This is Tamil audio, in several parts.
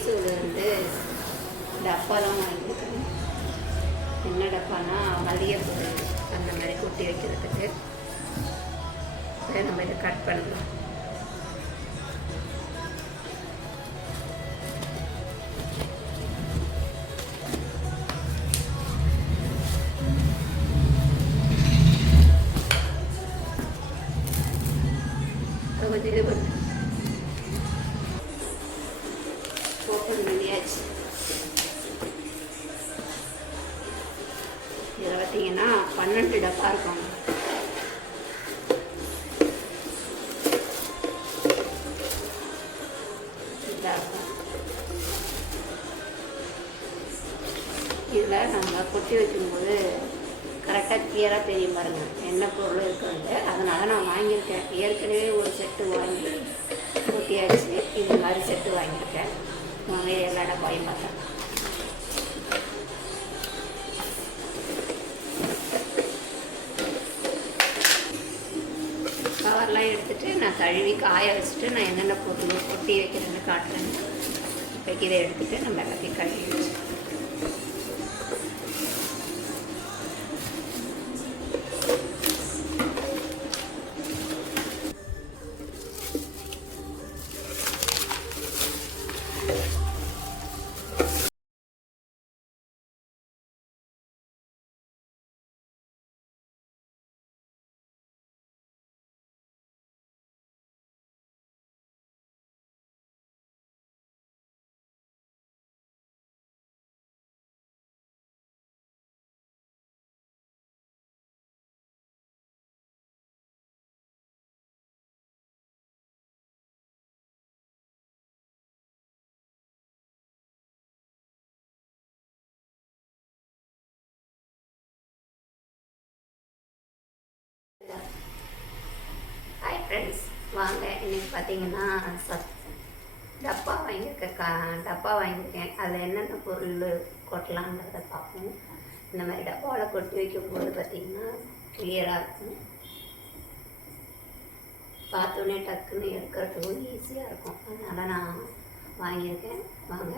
மீஷோவிலேருந்து டப்பாலாம் வாங்கியிருக்கேன். என்ன டப்பானா மல்லிகைப்பூ அந்த மாதிரி கொட்டி வைக்கிறதுக்கு. நம்ம இதை கட் பண்ணலாம். கொஞ்சம் இது பண்ணு ஓப்பன் பண்ணியாச்சு. இதில் பார்த்தீங்கன்னா 12 டப்பா இருக்கும். இதில் நம்ம கொட்டி வைக்கும்போது கரெக்டாக கிளியராக தெரியும் பாருங்கள் என்ன பொருள் இருக்கிறது. அதனால் நான் வாங்கியிருக்கேன். ஏற்கனவே ஒரு செட்டு வாங்கி கொட்டியாச்சு. இது மாதிரி செட்டு வாங்கியிருக்கேன். வாங்க எல்லா டப்பாயும் பார்த்தேன். கவர்லாம் எடுத்துகிட்டு நான் கழுவி காய வச்சுட்டு நான் என்னென்ன பொருள் கொட்டி வைக்கிறேன்னு காட்டுறேன். இப்போ இதை எடுத்துகிட்டு நம்ம எல்லாத்தையும் கழுவி வச்சு ஹாய் ஃப்ரெண்ட்ஸ், வாங்க இன்றைக்கி பார்த்தீங்கன்னா டப்பா வாங்கியிருக்கேன். அதில் என்னென்ன பொருள் கொட்டலான்றதை பார்ப்போம். இந்த மாதிரி டப்பாவில் கொட்டி வைக்கும்போது பார்த்திங்கன்னா கிளியராக இருக்கும். பார்த்தோன்னே டக்குன்னு எடுக்கிறதுக்கும் ஈஸியாக இருக்கும். அதனால் நான் வாங்கியிருக்கேன். வாங்க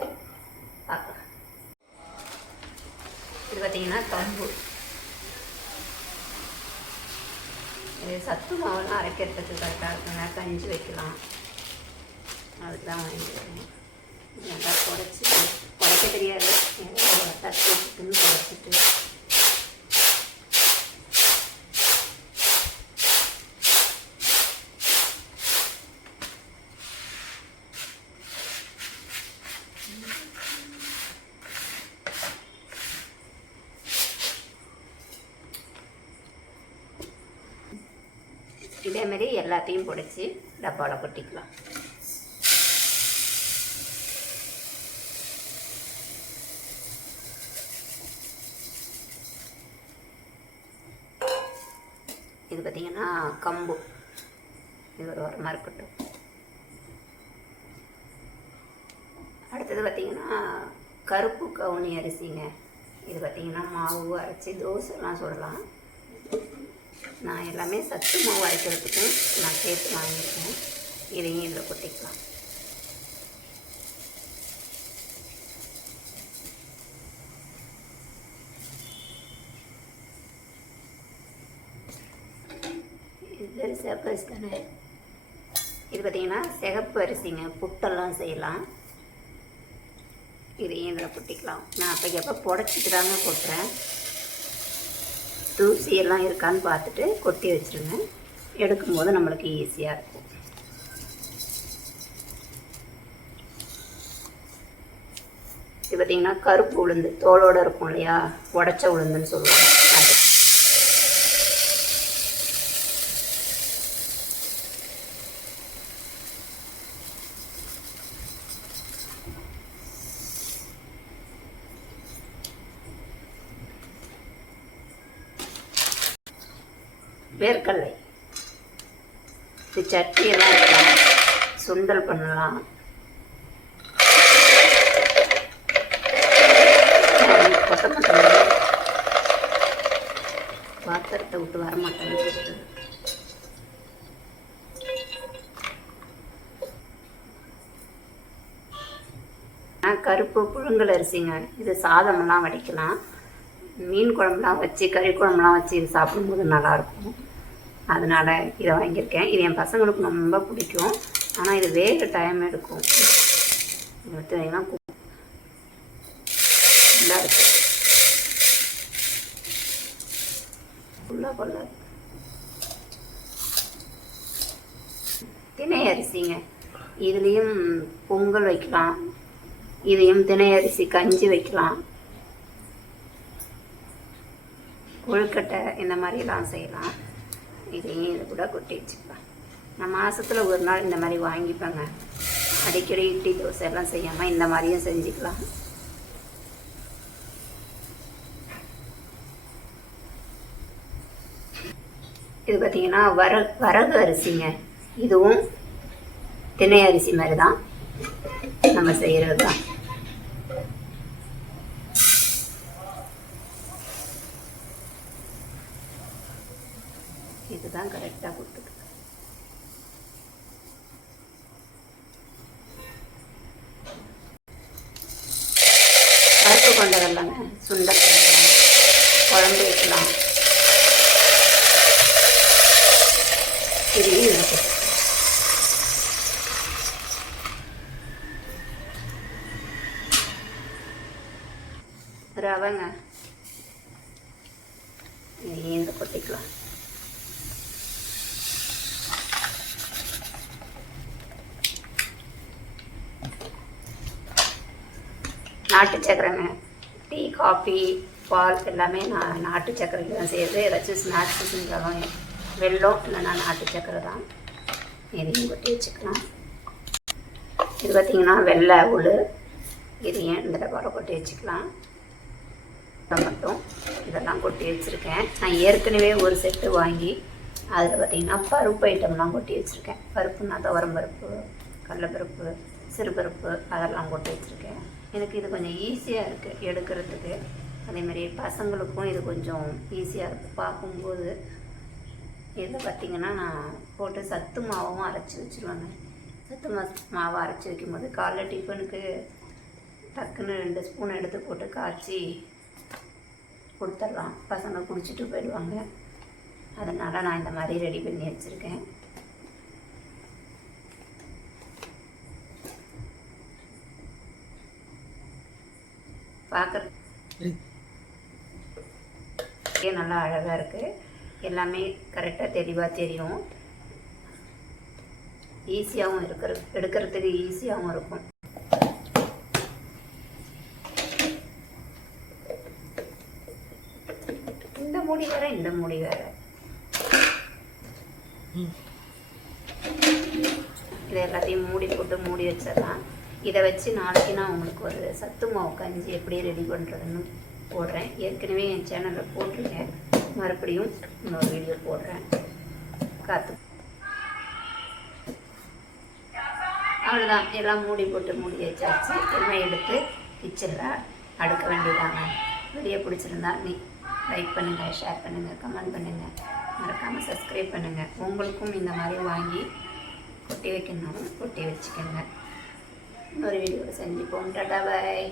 பார்க்கலாம். இது பார்த்திங்கன்னா கம்பு. இது சத்து மாவுலாம் அரைக்கிறதுக்கு கரெக்டாக இருக்குங்க. கஞ்சி வைக்கலாம். அதுக்கு தான் வாங்கிக்கிறேன். நல்லா குறைக்க தெரியாது. தட்டு வச்சுட்டுன்னு குறைச்சிட்டு இதேமாரி எல்லாத்தையும் பிடிச்சி டப்பாவில் கொட்டிக்கலாம். இது பார்த்திங்கன்னா கம்பு. இது ஒரு உரமாக இருக்கட்டும். அடுத்தது பார்த்திங்கன்னா கருப்பு கவுனி அரிசிங்க. இது பார்த்திங்கன்னா மாவு அரைச்சி தோசைலாம் சுடலாம். நான் எல்லாமே சத்து மாவு அரைக்கிறதுக்கும் நான் சேர்த்து வாங்கியிருக்கேன். இதையும் இதில் கொட்டிக்கலாம். இது சிவப்பு அரிசி தானே. இது பார்த்திங்கன்னா சிகப்பு அரிசிங்க. புட்டெல்லாம் செய்யலாம். இதையும் இதில் கொட்டிக்கலாம். நான் அப்போ எப்போ புடச்சிட்டு தாங்க கொட்டுறேன். தூசியெல்லாம் இருக்கான்னு பார்த்துட்டு கொட்டி வச்சுருங்க. எடுக்கும்போது நம்மளுக்கு ஈஸியாக இருக்கும். இது பார்த்திங்கன்னா கருப்பு உளுந்து தோலோடு இருக்கும் இல்லையா, உடச்ச உளுந்துன்னு சொல்லுவாங்க. அது வேர்க்கடலை. இது சட்னியெல்லாம் வைக்கலாம், சுண்டல் பண்ணலாம். கொத்தமல்லி பாத்திரத்தை விட்டு வரமாட்டேன்னு சொல்லிட்டு கருப்பு புழுங்கல் அரிசிங்க. இது சாதமெல்லாம் வடிக்கலாம், மீன் குழம்புலாம் வச்சு கறி குழம்புலாம் வச்சு இது சாப்பிடும்போது நல்லாயிருக்கும். அதனால் இதை வாங்கியிருக்கேன். இது என் பசங்களுக்கு ரொம்ப பிடிக்கும். ஆனால் இது வேக டைம் எடுக்கும். இது பார்த்தீங்கன்னா ஃபுல்லாக இருக்குது, ஃபுல்லாக கொள்ளாது. திணை அரிசிங்க. இதுலேயும் பொங்கல் வைக்கலாம், இதையும் திணை அரிசி கஞ்சி வைக்கலாம், கொழுக்கட்டை இந்த மாதிரிலாம் செய்யலாம். இதையும் இது கூட கொட்டி வச்சுக்கலாம். நான் மாதத்தில் ஒரு நாள் இந்த மாதிரி வாங்கிப்பேங்க. அடிக்கடி இட்லி தோசை எல்லாம் செய்யாமல் இந்த மாதிரியும் செஞ்சுக்கலாம். இது பார்த்திங்கன்னா வரகு அரிசிங்க. இதுவும் திணை அரிசி மாதிரி தான் நம்ம செய்கிறது தான். இதுதான் கரெக்டாக கொடுத்துருக்கு. பருப்பு கொண்ட வெள்ளங்க, சுண்டல் குழம்பு வைக்கலாம். இதையும் இருக்கு. ரவைங்க, இதையும் இந்த கொட்டிக்கலாம். நாட்டு சக்கரைங்க. டீ காஃபி பால் எல்லாமே நான் நாட்டு சக்கரைக்கு தான் செய்யுது. ஏதாச்சும் ஸ்நாக்ஸ் செஞ்சாலும் வெல்லம் இல்லைன்னா நாட்டு சக்கரை தான். இதையும் கொட்டி வச்சுக்கலாம். இது பார்த்திங்கன்னா வெள்ளை உள், இதையும் இந்த டப்பாவில் கொட்டி வச்சுக்கலாம். மட்டும் இதெல்லாம் கொட்டி வச்சுருக்கேன். நான் ஏற்கனவே ஒரு செட்டு வாங்கி அதில் பார்த்திங்கன்னா பருப்பு ஐட்டம்லாம் கொட்டி வச்சுருக்கேன். பருப்புன்னா துவரம் பருப்பு, கடலைப்பருப்பு, சிறுபருப்பு அதெல்லாம் கொட்டி வச்சுருக்கேன். எனக்கு இது கொஞ்சம் ஈஸியாக இருக்குது எடுக்கிறதுக்கு. அதேமாதிரி பசங்களுக்கும் இது கொஞ்சம் ஈஸியாக இருக்குது பார்க்கும்போது. இதில் பார்த்திங்கன்னா நான் போட்டு சத்து மாவும் அரைச்சி வச்சுருவாங்க. சத்து மாவை அரைச்சி வைக்கும்போது காலைல டிஃபனுக்கு டக்குன்னு 2 ஸ்பூன் எடுத்து போட்டு காய்ச்சி கொடுத்துட்லாம். பசங்க குடிச்சிட்டு போயிடுவாங்க. அதனால் நான் இந்த மாதிரி ரெடி பண்ணி வச்சுருக்கேன். பார்க்குறதுக்கே நல்லா அழகாக இருக்குது. எல்லாமே கரெக்டாக தெளிவாக தெரியும். ஈஸியாகவும் எடுக்கிறதுக்கு ஈஸியாகவும் இருக்கும். இந்த மூடி வேறு, இந்த மூடி வேறு. இது எல்லாத்தையும் மூடி போட்டு மூடி வச்சிடலாம். இதை வச்சு நாளைக்கு நான் உங்களுக்கு ஒரு சத்து மாவு கஞ்சி எப்படி ரெடி பண்ணுறதுன்னு போடுறேன். ஏற்கனவே என் சேனலில் போட்டிருக்கேன், மறுபடியும் இன்னொரு வீடியோ போடுறேன். காத்து அவ்வளோதான். எல்லாம் மூடி போட்டு மூடி வச்சாச்சு. எல்லாம் எடுத்து கிச்சனில் அடுக்க வேண்டியதாங்க. வீடியோ பிடிச்சிருந்தா லைக் பண்ணுங்கள், ஷேர் பண்ணுங்கள், கமெண்ட் பண்ணுங்கள், மறக்காமல் சப்ஸ்கிரைப் பண்ணுங்கள். உங்களுக்கும் இந்த மாதிரி வாங்கி கொட்டி வைக்கணும்னாலும் கொட்டி வச்சுக்கோங்க. இன்னொரு வீடியோவில் செஞ்சுப்போம். டாடா பாய்.